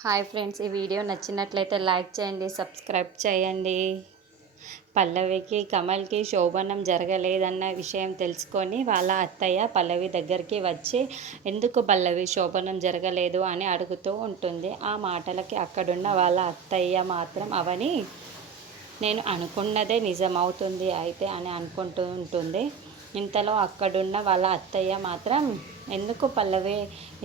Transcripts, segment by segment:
Hi friends, ఈ video నచ్చినట్లయితే like చేయండి, సబ్స్క్రైబ్ చేయండి. పల్లవికి కమల్కి శోభనం జరగలేదన్న విషయం తెలుసుకొని వాళ్ళ అత్తయ్య పల్లవి దగ్గరికి వచ్చి ఎందుకు పల్లవి శోభనం జరగలేదు అని అడుగుతూ ఉంటుంది. ఆ మాటలకి అక్కడున్న వాళ్ళ అత్తయ్య మాత్రం అవని నేను అనుకున్నదే నిజమవుతుంది అయితే అని అనుకుంటూ ఉంటుంది. ఇంతలో అక్కడున్న వాళ్ళ అత్తయ్య మాత్రం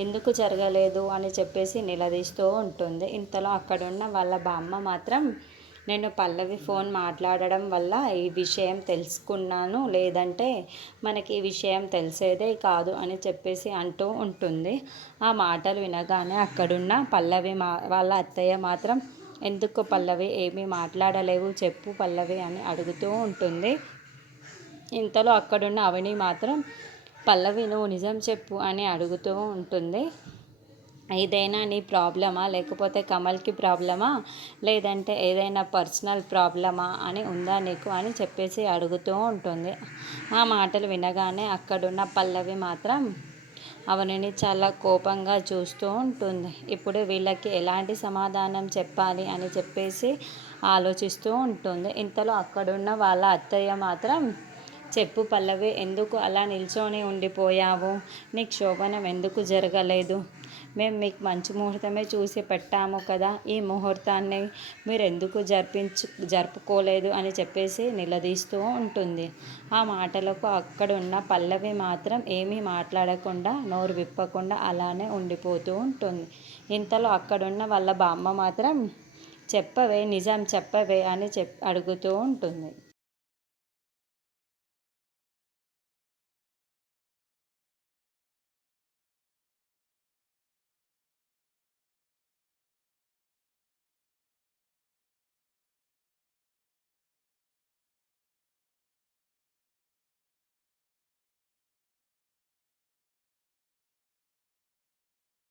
ఎందుకు జరగలేదు అని చెప్పేసి నిలదీస్తూ ఉంటుంది. ఇంతలో అక్కడున్న వాళ్ళ బామ్మ మాత్రం నేను పల్లవి ఫోన్ మాట్లాడడం వల్ల ఈ విషయం తెలుసుకున్నాను, లేదంటే మనకి ఈ విషయం తెలిసేదే కాదు అని చెప్పేసి అంటూ ఉంటుంది. ఆ మాటలు వినగానే అక్కడున్న వాళ్ళ అత్తయ్య మాత్రం ఎందుకు పల్లవి ఏమీ మాట్లాడలేవు, చెప్పు పల్లవి అని అడుగుతూ ఉంటుంది. ఇంతలో అక్కడున్న అవని మాత్రం పల్లవి నువ్వు నిజం చెప్పు అని అడుగుతూ ఉంటుంది. ఏదైనా నీ ప్రాబ్లమా, లేకపోతే కమల్కి ప్రాబ్లమా, లేదంటే ఏదైనా పర్సనల్ ప్రాబ్లమా అని ఉందా నీకు అని చెప్పేసి అడుగుతూ ఉంటుంది. ఆ మాటలు వినగానే అక్కడున్న పల్లవి మాత్రం అవనిని చాలా కోపంగా చూస్తూ ఉంటుంది. ఇప్పుడు వీళ్ళకి ఎలాంటి సమాధానం చెప్పాలి అని చెప్పేసి ఆలోచిస్తూ ఉంటుంది. ఇంతలో అక్కడున్న వాళ్ళ అత్తయ్య మాత్రం చెప్పు పల్లవి, ఎందుకు అలా నిల్చొని ఉండిపోయావు, నీకు శోభనం ఎందుకు జరగలేదు, మేము మీకు మంచి ముహూర్తమే చూసి పెట్టాము కదా, ఈ ముహూర్తాన్ని మీరు ఎందుకు జరుపుకోలేదు అని చెప్పేసి నిలదీస్తూ ఉంటుంది. ఆ మాటలకు అక్కడ ఉన్న పల్లవి మాత్రం ఏమీ మాట్లాడకుండా, నోరు విప్పకుండా అలానే ఉండిపోతూ ఉంటుంది. ఇంతలో అక్కడున్న వాళ్ళ బామ్మ మాత్రం చెప్పవే, నిజం చెప్పవే అని అడుగుతూ ఉంటుంది.